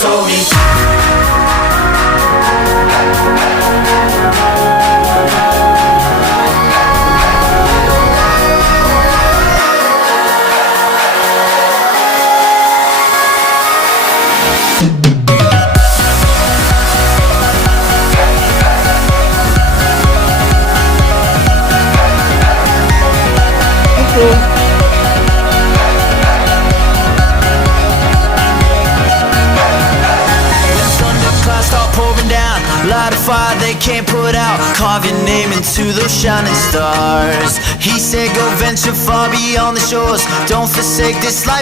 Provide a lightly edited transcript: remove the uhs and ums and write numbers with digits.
told me. Light a fire they can't put out. Carve your name into those shining stars. He said go venture far beyond the shores. Don't forsake this life.